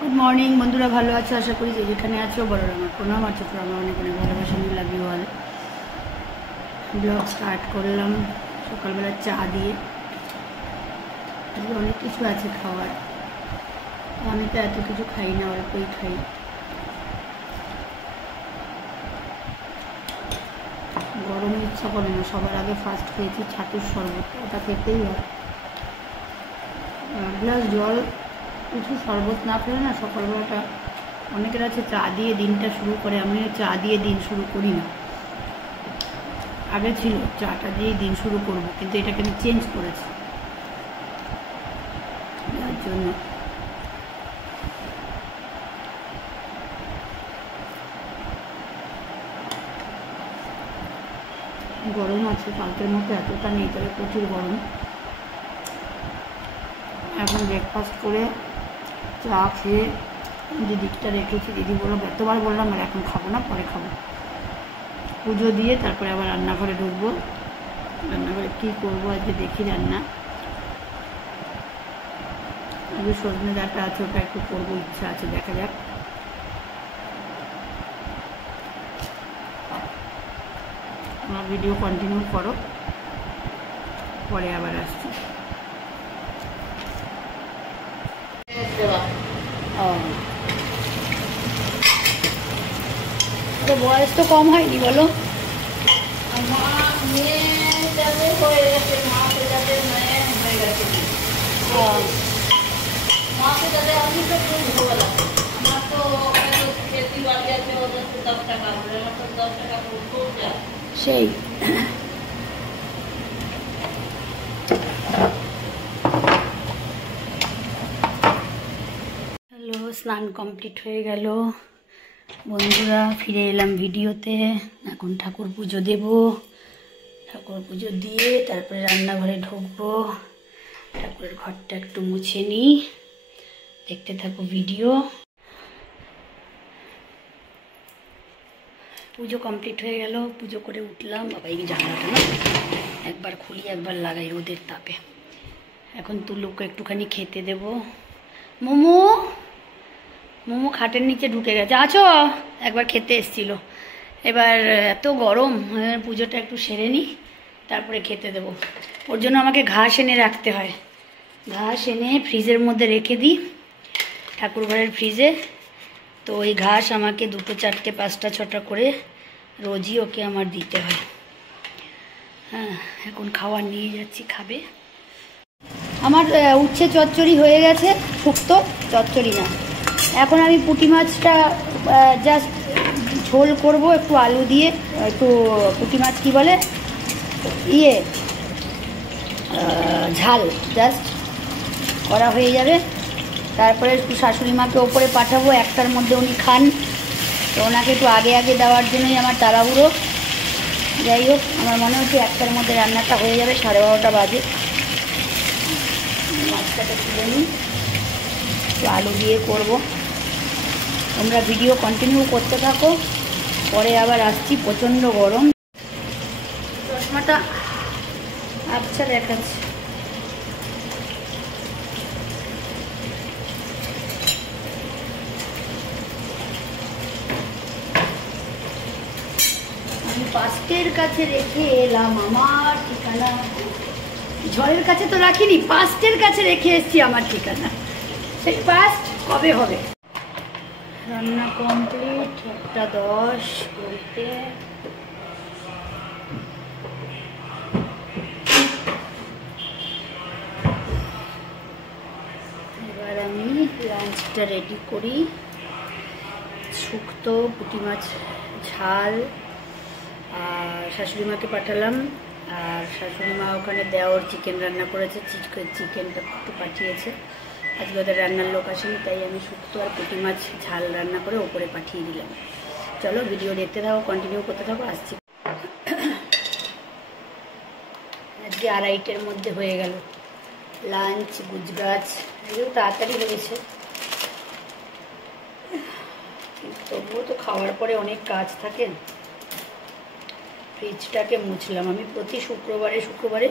Good morning बंधुरा भालो आछो आशा करी जे जेखाने आछो बड़ोरा आमार प्रणाम आछो तो आमार अनेक अनेक भालोबासा निये लाभ यू अल ब्लग स्टार्ट करलाम सकाल बेला चा दिए अनेक किछु आछे खावार आमि तो एत किछु खाई ना अल्पई खाई गरम इच्छा करे ना सबार आगे फार्स्ट खेয়েছি ছাতুর শরবত ওটা খেতেই হয় গ্লাস জল কিছু শরবত না খেলে না সকালবেলাটা অনেকের আছে চা দিয়ে দিনটা শুরু করে আমি চা দিয়ে দিন শুরু করি না আগে ছিল চাটা দিয়ে দিন শুরু করব কিন্তু এটাকে আমি চেঞ্জ করেছি যার জন্য গরম আছে কালকের মতো এতটা নেই তবে প্রচুর গরম এখন ব্রেকফাস্ট করে চা খেয়ে দিদিটা রেখেছি দিদি বললো এতবার বললাম আর এখন খাবো না পরে খাবো পুজো দিয়ে তারপরে আবার রান্নাঘরে ঢুকবো রান্নাঘরে কী করবো আজকে দেখি রান্না আজকে সজনে ডাঁটা আছে ওটা একটু করবো ইচ্ছা আছে দেখা যাক আমার ভিডিও কন্টিনিউ করো পরে আবার আসছি বয়স তো কম হয়নি বলো সেই স্নান কমপ্লিট হয়ে গেল বন্ধুরা ফিরে এলাম ভিডিওতে এখন ঠাকুর পুজো দেব ঠাকুর পুজো দিয়ে তারপরে রান্নাঘরে ঢুকবো ঠাকুরের ঘরটা একটু মুছে নিই দেখতে থাকো ভিডিও পুজো কমপ্লিট হয়ে গেল পুজো করে উঠলাম বাবা এই জানলাটা না একবার খুলি একবার লাগাই রোদের তাপে এখন তুলুকে একটুখানি খেতে দেব মোমো মোমো খাটের নিচে ঢুকে গেছে আছো একবার খেতে এসেছিল এবার এত গরম পুজোটা একটু সেরে নিই তারপরে খেতে দেবো ওর জন্য আমাকে ঘাস এনে রাখতে হয় ঘাস এনে ফ্রিজের মধ্যে রেখে দিই ঠাকুরঘরের ফ্রিজে তো ওই ঘাস আমাকে 2, 4, 5, 6টা করে রোজই ওকে আমার দিতে হয় হ্যাঁ এখন খাবার নিয়ে যাচ্ছি খাবে আমার উচ্ছে চচ্চড়ি হয়ে গেছে শুক্তো চচ্চড়ি না এখন আমি পুঁটি মাছটা জাস্ট ঝোল করব একটু আলু দিয়ে একটু পুঁটি মাছ কী বলে ঝাল জাস্ট করা হয়ে যাবে তারপরে একটু শাশুড়ি মাকে ওপরে পাঠাবো একটার মধ্যে উনি খান তো ওনাকে একটু আগে আগে দেওয়ার জন্যই আমার তাড়াহুড়ো যাই হোক আমার মনে হচ্ছে একটার মধ্যে রান্নাটা হয়ে যাবে 12:30 বাজে মাছটাকে তুলে নিই একটু আলু দিয়ে করবো তোমরা ভিডিও কন্টিনিউ করতে থাকো পরে আবার আসছি প্রচণ্ড গরম চশমাটা আচ্ছা দেখাচ্ছি আমি পাস্টের কাছে রেখে এলাম আমার ঠিকানা ঝড়ের কাছে তো রাখিনি পাস্টের কাছে রেখে এসেছি আমার ঠিকানা সেই পাস্ট কবে হবে রান্না কমপ্লিট 1:10 করতে এবার আমি লাঞ্চটা রেডি করি শুক্তো পুঁটি মাছ ঝাল আর শাশুড়ি মাকে পাঠালাম আর শাশুড়ি মা ওখানে দেওয়ার চিকেন রান্না করেছে চিকেনটা একটু পাঠিয়েছে আজকে ওদের রান্নার লোক আসেনি তাই আমি শুক্তো আর পুঁটি মাছ ঝাল রান্না করে ওপরে পাঠিয়ে দিলাম চলো ভিডিও দেখতে থাকো কন্টিনিউ করতে থাকো আসছি আজকে 2:30টার মধ্যে হয়ে গেল লাঞ্চ গুজগাছ এগুলো তাড়াতাড়ি হয়েছে তবুও তো খাওয়ার পরে অনেক কাজ থাকে ফ্রিজটাকে মুছলাম আমি প্রতি শুক্রবারে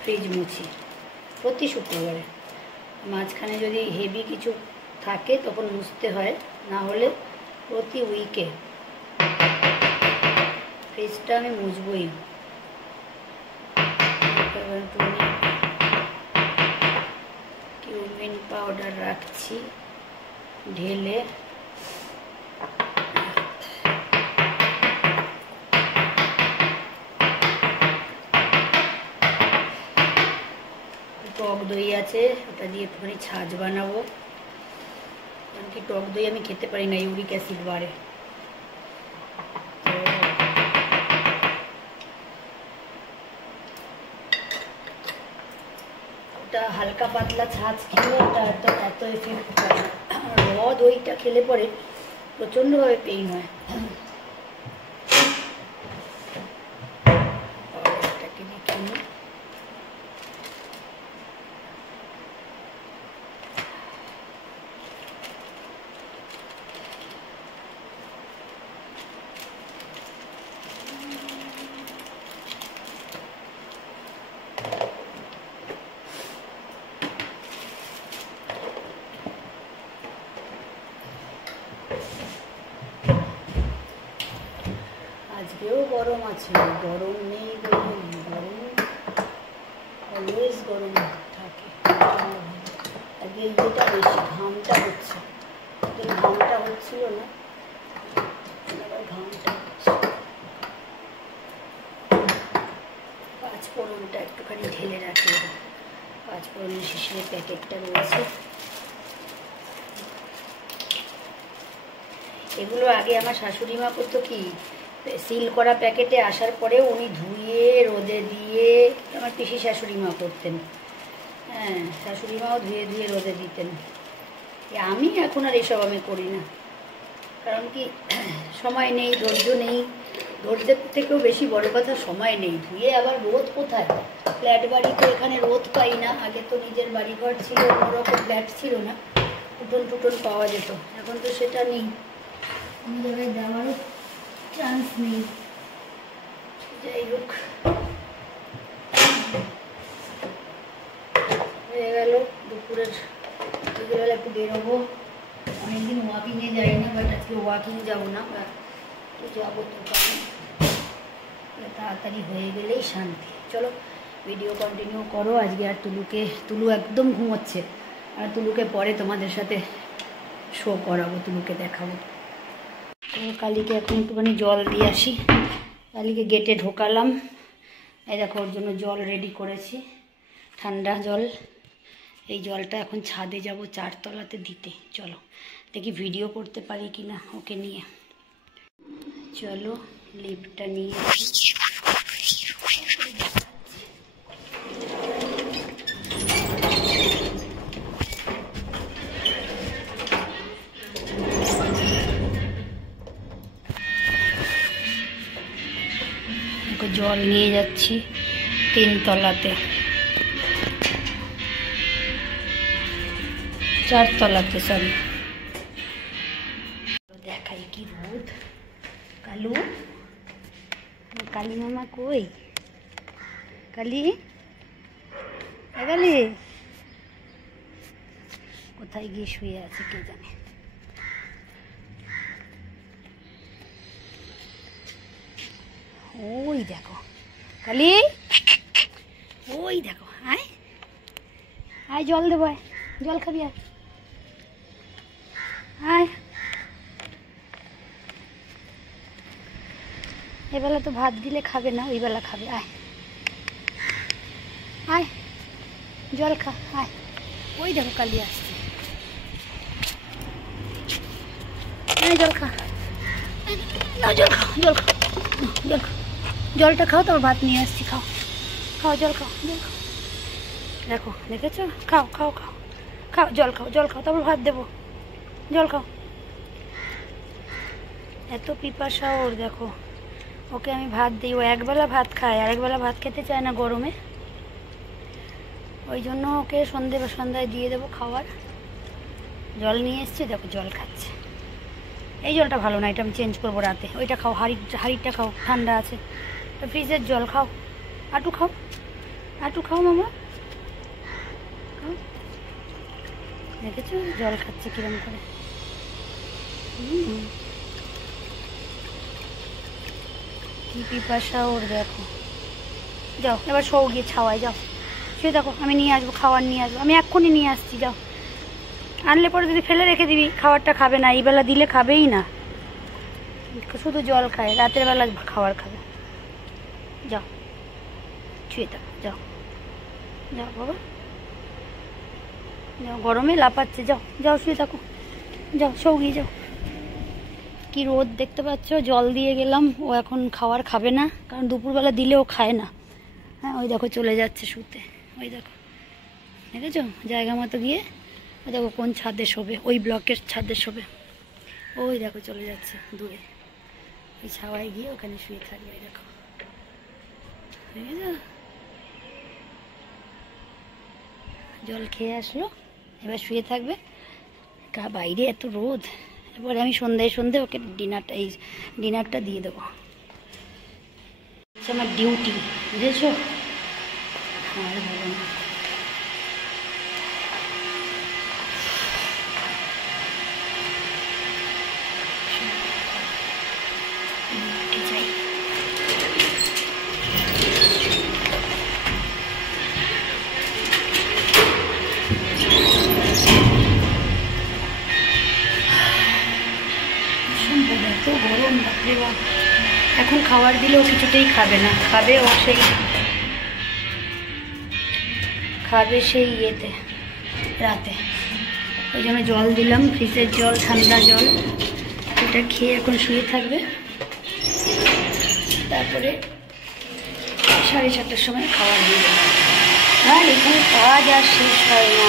ফ্রিজ মুছি প্রতি শুক্রবারে মাঝখানে যদি হেভি কিছু থাকে তখন মুছতে হয়, না হলে প্রতি উইকে ফ্রিজটা আমি মুছবই। কিউমিন পাউডার রাখছি ঢেলে। টক দই আছে, ওটা দিয়ে একটুখানি ছাঁচ বানাবো, কারণ কি টক দই আমি খেতে পারি না, ইউরিক অ্যাসিড বাড়ে। ওটা হালকা পাতলা ছাঁচ খেলে ওটা এত এফেক্ট করে। র দইটা খেলে পরে প্রচণ্ডভাবে পেইন হয়। এটাকে দেখে নিই। আজকেও গরম আছে, গরম নেই গরম, অলওয়েজ গরম থাকে। আজকে ইয়েটা বেশি, ঘামটা হচ্ছে, ঘামটা হচ্ছিল না, আবার ঘামটা হচ্ছে। পাঁচফোড়নটা একটুখানি ঢেলে রাখি, পাঁচফোড়নের শিশিরের প্যাকেটটা রয়েছে। এগুলো আগে আমার শাশুড়ি মা করতো কি, সিল করা প্যাকেটে আসার পরেও উনি ধুয়ে রোদে দিয়ে, আমার পিসি শাশুড়ি মা করতেন। হ্যাঁ, শাশুড়ি মাও ধুয়ে ধুয়ে রোদে দিতেন। আমি এখন আর এসব আমি করি না, কারণ কি সময় নেই, ধৈর্য নেই। ধৈর্যের থেকেও বেশি বড় কথা সময় নেই। ধুয়ে আবার রোদ কোথায়, ফ্ল্যাট বাড়ি তো এখানে রোদ পাই না। আগে তো নিজের বাড়িঘর ছিল, কোনোরকম ফ্ল্যাট ছিল না, উঠোন টুটন পাওয়া যেত। এখন তো সেটা নেই, কোনো জায়গায় যাওয়ারও চান্স নেই। যাই হোক, হয়ে গেল দুপুরের। দুপুরবেলা একটু বেরোবো, অনেকদিন ওয়াকিংয়ে যাই না, বাট আজকে ওয়াকিং যাবো না, একটু যাবো দোকানে, তাড়াতাড়ি হয়ে গেলেই শান্তি। চলো ভিডিও কন্টিনিউ করো। আজকে আর তুলু একদম ঘুমোচ্ছে, আর তুলুকে পরে তোমাদের সাথে শো করাবো, তুলুকে দেখাবো। কালীকে এখন একটুখানি জল দিয়ে আসি। কালীকে গেটে ঢোকালাম, এই দেখো ওর জন্য জল রেডি করেছি, ঠান্ডা জল। এই জলটা এখন ছাদে যাব 4 তলাতে দিতে। চলো দেখি ভিডিও করতে পারি কি না ওকে নিয়ে। চলো লিফটটা নিয়ে জল নিয়ে যাচ্ছি 3 তলাতে, 4 তলাতে, সরি। দেখাই কি রোদ। কালু, কালী মামা কই? কালী, কালী কোথায় গিয়ে শুয়ে আছে কে জানে। ওই দেখো কালী, ওই দেখো। আয় আয়, জল দেবো, আয় জল খাবি, আয় আয়। এবেলা তো ভাত দিলে খাবে না, ওই বেলা খাবে। আয় আয়, জল খা, আয়। ওই দেখো কালী আসছে, আয় জল খা, না জল খাও, জল খাও, জল খাও, জলটা খাও, তারপর ভাত নিয়ে আসছি, খাও খাও, জল খাও, জল খাও। দেখো দেখেছো, খাও খাও খাও খাও, জল খাও, জল খাও, তারপর ভাত দেবো, জল খাও। এত পিপাসা ওর, দেখো ওকে আমি ভাত দিই, ও একবেলা ভাত খায়, আর একবেলা ভাত খেতে চায় না গরমে। ওই জন্য ওকে সন্ধ্যায় দিয়ে দেবো খাবার। জল নিয়ে এসছি, দেখো জল খাচ্ছে। এই জলটা ভালো না, এটা আমি চেঞ্জ করবো রাতে। ওইটা খাও, হাঁড়িটা খাও, ঠান্ডা আছে। ফ্রিজের জল খাও, আটু খাও, আটু খাও মামা, খাও দেখেছো জল খাচ্ছে কিরম করে। কি পিপাসা ওর দেখো। যাও এবার শো গিয়ে ছাওয়ায় যাও, শুয়ে দেখো, আমি নিয়ে আসবো খাবার, নিয়ে আসবো আমি এক্ষুনি নিয়ে আসছি। যাও, আনলে পরে যদি ফেলে রেখে দিবি খাবারটা খাবে না, এই বেলা দিলে খাবেই না, শুধু জল খায়, রাতের বেলা খাবার খাবে। যাও শুয়ে থাকো, যাও যাও বাবা, যাও, গরমে লাপাচ্ছে, যাও যাও শুয়ে থাকো, যাও সৌগি যাও। কি রোদ দেখতে পাচ্ছ, জল দিয়ে গেলাম, ও এখন খাবার খাবে না, কারণ দুপুরবেলা দিলেও খায় না। হ্যাঁ ওই দেখো চলে যাচ্ছে শুতে, ওই দেখো দেখেছো জায়গা মতো গিয়ে, ওই দেখো কোন ছাদে শোবে, ওই ব্লকের ছাদে শোবে, ওই দেখো চলে যাচ্ছে দূরে, ওই ছাওয়ায় গিয়ে ওখানে শুয়ে থাকবে। ওই দেখো দেখেছো, জল খেয়ে আসলো, এবার শুয়ে থাকবে। বাইরে এত রোদ, এবারে আমি সন্ধ্যায় সন্ধ্যায় ওকে ডিনারটা দিয়ে দেবো। আমার ডিউটি, বুঝেছো? আর বলো না, এত গরম বাপরে বাপ। এখন খাবার দিলেও কিছুতেই খাবে না, খাবে ও সেই ইয়েতে রাতে, ওই জন্য জল দিলাম, ফ্রিজের জল, ঠান্ডা জল, এটা খেয়ে এখন শুয়ে থাকবে। তারপরে 7:30টার সময় খাবার দিয়ে দেবো। আর এখানে কাজ আর শেষ হয় না।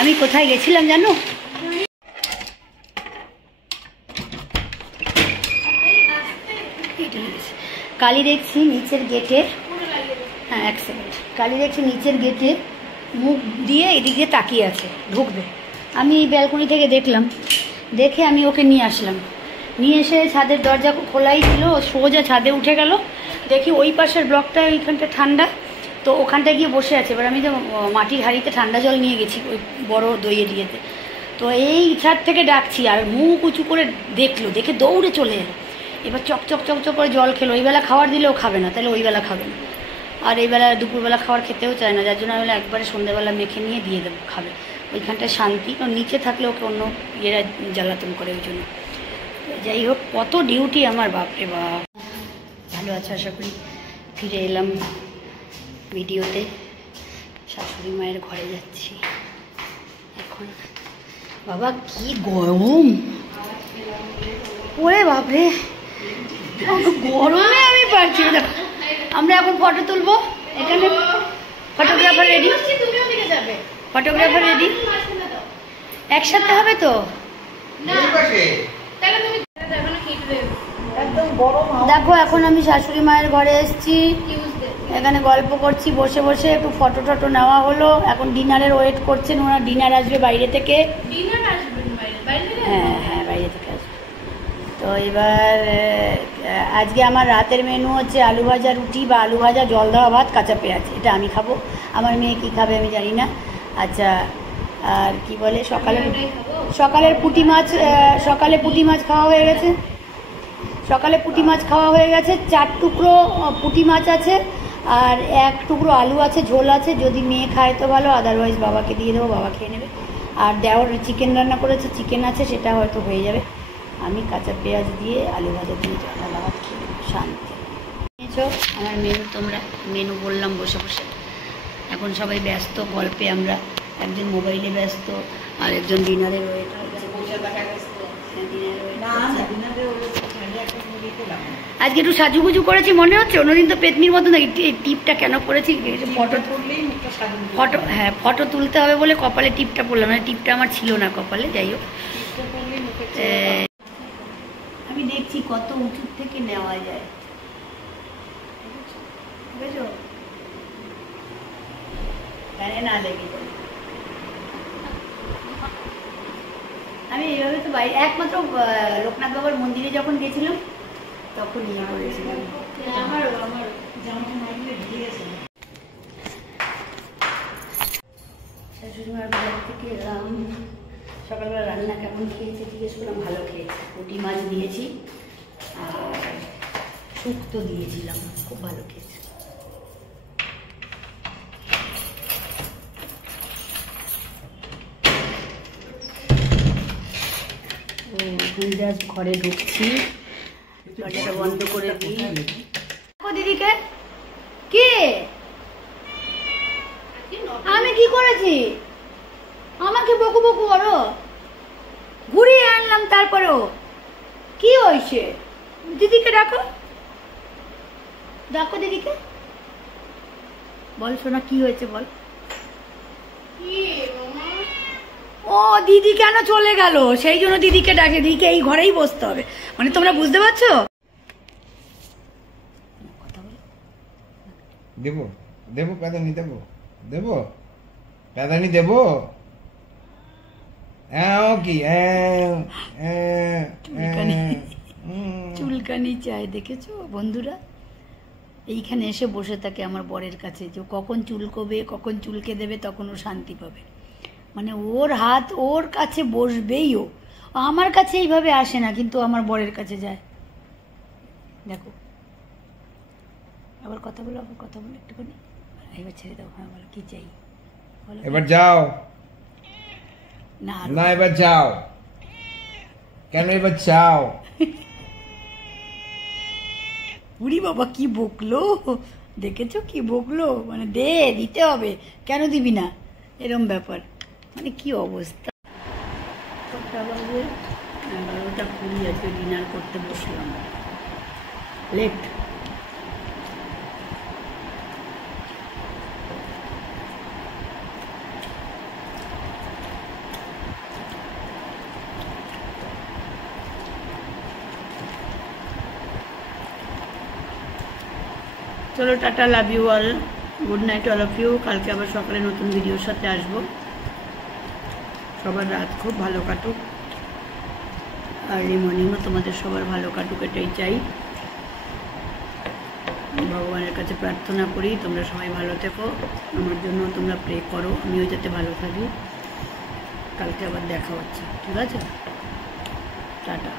আমি কোথায় গেছিলাম জানো? কালি দেখছি নিচের গেটে, হ্যাঁ 1 সেকেন্ড, কালি দেখছি নিচের গেটে মুখ দিয়ে এদিকে তাকিয়ে আছে, ঢুকবে। আমি এই ব্যালকনি থেকে দেখলাম, দেখে আমি ওকে নিয়ে আসলাম, নিয়ে এসে ছাদের দরজা খোলাই ছিল, সোজা ছাদে উঠে গেল, দেখি ওই পাশের ব্লকটা ওইখানটা ঠান্ডা, তো ওখানটা গিয়ে বসে আছে। এবার আমি তো মাটির হাঁড়িতে ঠান্ডা জল নিয়ে গেছি ওই বড় দইয়ের ইয়েতে, তো এই ছাদ থেকে ডাকছি, আর মুখ উঁচু করে দেখলো, দেখে দৌড়ে চলে এলো। এবার চকচক চকচক করে জল খেলো, ওইবেলা খাবার দিলেও খাবে না, তাহলে ওইবেলা খাবে না, আর এইবেলা দুপুরবেলা খাবার খেতেও চায় না, যার জন্য আমি একবারে সন্ধ্যেবেলা মেখে নিয়ে দিয়ে দেবো, খাবে। ওইখানটায় শান্তি, কারণ নিচে থাকলে ওকে অন্য ইয়েরা জ্বালাতন করে, ওই জন্য। যাই হোক, কত ডিউটি আমার, বাপরে বাপ। ভালো আছে আশা করি। ফিরে এলাম ভিডিওতে, শাশুড়ি মায়ের ঘরে যাচ্ছি এখন। বাবা কি গরম, ওরে বাপরে, গরমে আমি পারছি না। আমরা এখন ফটো তুলবো, এখানে ফটোগ্রাফার রেডি, ফটোগ্রাফার রেডি, একসাথে হবে তো। দেখো এখন আমি শাশুড়ি মায়ের ঘরে এসেছি, এখানে গল্প করছি বসে বসে, একটু ফটো টটো নেওয়া হলো। এখন ডিনারের ওয়েট করছেন ওরা, ডিনার আসবে বাইরে থেকে। হ্যাঁ হ্যাঁ বাইরে থেকে আসবে। তো এবার আজকে আমার রাতের মেনু হচ্ছে আলু ভাজা রুটি বা আলু ভাজা জল দেওয়া ভাত কাঁচা পেঁয়াজ, এটা আমি খাবো, আমার মেয়ে কী খাবে আমি জানি না। আচ্ছা, আর কি বলে, সকালের পুঁটি মাছ, সকালে পুঁটি মাছ খাওয়া হয়ে গেছে, সকালে পুঁটি মাছ খাওয়া হয়ে গেছে, 4 টুকরো পুঁটি মাছ আছে, আর 1 টুকরো আলু আছে, ঝোল আছে, যদি মেয়ে খায় তো ভালো, আদারওয়াইজ বাবাকে দিয়ে দেবো, বাবা খেয়ে নেবে। আর দেওয়ার চিকেন রান্না করেছে, চিকেন আছে, সেটা হয়তো হয়ে যাবে। আমি কাঁচা পেঁয়াজ দিয়ে আলু ভাজা দিয়ে ঠান্ডা ভাত খেয়ে নেবো, শান্তি। নিয়েছো আমার মেনু, তোমরা মেনু বললাম বসে বসে। এখন সবাই ব্যস্ত গল্পে, আমরা একজন মোবাইলে ব্যস্ত, আর একজন ডিনারে ওয়েট করছে। আজকে একটু সাজুগুজু করেছি মনে হচ্ছে, অন্যদিন তো পেতনির মতো না। এই টিপটা কেন করেছি, ফটো, হ্যাঁ ফটো তুলতে হবে বলে কপালে টিপটা পরলাম, মানে টিপটা আমার ছিল না কপালে। যাই হোক, আমি দেখছি কত উঁচু থেকে নেওয়া যায়, বুঝেছো, না লেগে যায়। আমি এইভাবে তো বাইরে, একমাত্র লোকনাথ বাবার মন্দিরে যখন গেছিলাম তখন ইয়ে করেছিলাম। শাশুড়িমার বাড়ি থেকে এলাম। সকালবেলা রান্না কেমন খেয়েছে জিজ্ঞেস করলাম, ভালো খেয়েছে। পুঁটি মাছ দিয়েছি আর শুক্তো দিয়েছিলাম, খুব ভালো খেয়েছে। জাস্ট ঘরে ঢুকছি, দরজাটা বন্ধ করে দিই। দিদিকে কি আমি কি করেছি? আমাকে বকু বকু করো, ঘুরিয়ে আনলাম তারপরেও। কি হয়েছে? দিদিকে ডাকো, ডাকো দিদিকে, বল শোনা কি হয়েছে বল। ও দিদি কেন চলে গেল, সেই জন্য দিদিকে ডাকে। দিদিকে এই ঘরেই বসতে হবে, মানে তোমরা বুঝতে পারছো? দেবো দেবো প্যাদানি দেবো দেবো প্যাদানি দেবো। চুলকানি চায়, দেখেছো বন্ধুরা? এইখানে এসে বসে থাকে আমার বরের কাছে, যে কখন চুলকোবে, কখন চুলকে দেবে, তখন ও শান্তি পাবে। মানে ওর হাত ওর কাছে বসবেই। ও আমার কাছে এইভাবে আসে না, কিন্তু আমার বরের কাছে যায়। দেখো আবার কথা বলো, আবার কথা বলো একটুখানি। এবার ছেড়ে দাও। হ্যাঁ বলো, কি চাই বলো। এবার যাও না না, এবার যাও কেন? এবার যাও। বুড়ি বাবা কি বকলো, দেখেছো কি বকলো? মানে দিতে হবে, কেন দিবি না, এরম ব্যাপার। মানে কি অবস্থা। 11:20 আজকে ডিনার করতে বসলাম, লেট। চলো tata, love you all, good night all of you. কালকে আবার সকালে নতুন ভিডিওর সাথে আসবো। সবার রাত খুব ভালো কাটুক, আর্লি মর্নিংও তোমাদের সবার ভালো কাটুক, এটাই চাই। ভগবানের কাছে প্রার্থনা করি তোমরা সবাই ভালো থেকো, আমার জন্য তোমরা প্রে করো, আমিও যাতে ভালো থাকি। কালকে আবার দেখা হচ্ছে, ঠিক আছে? টাটা।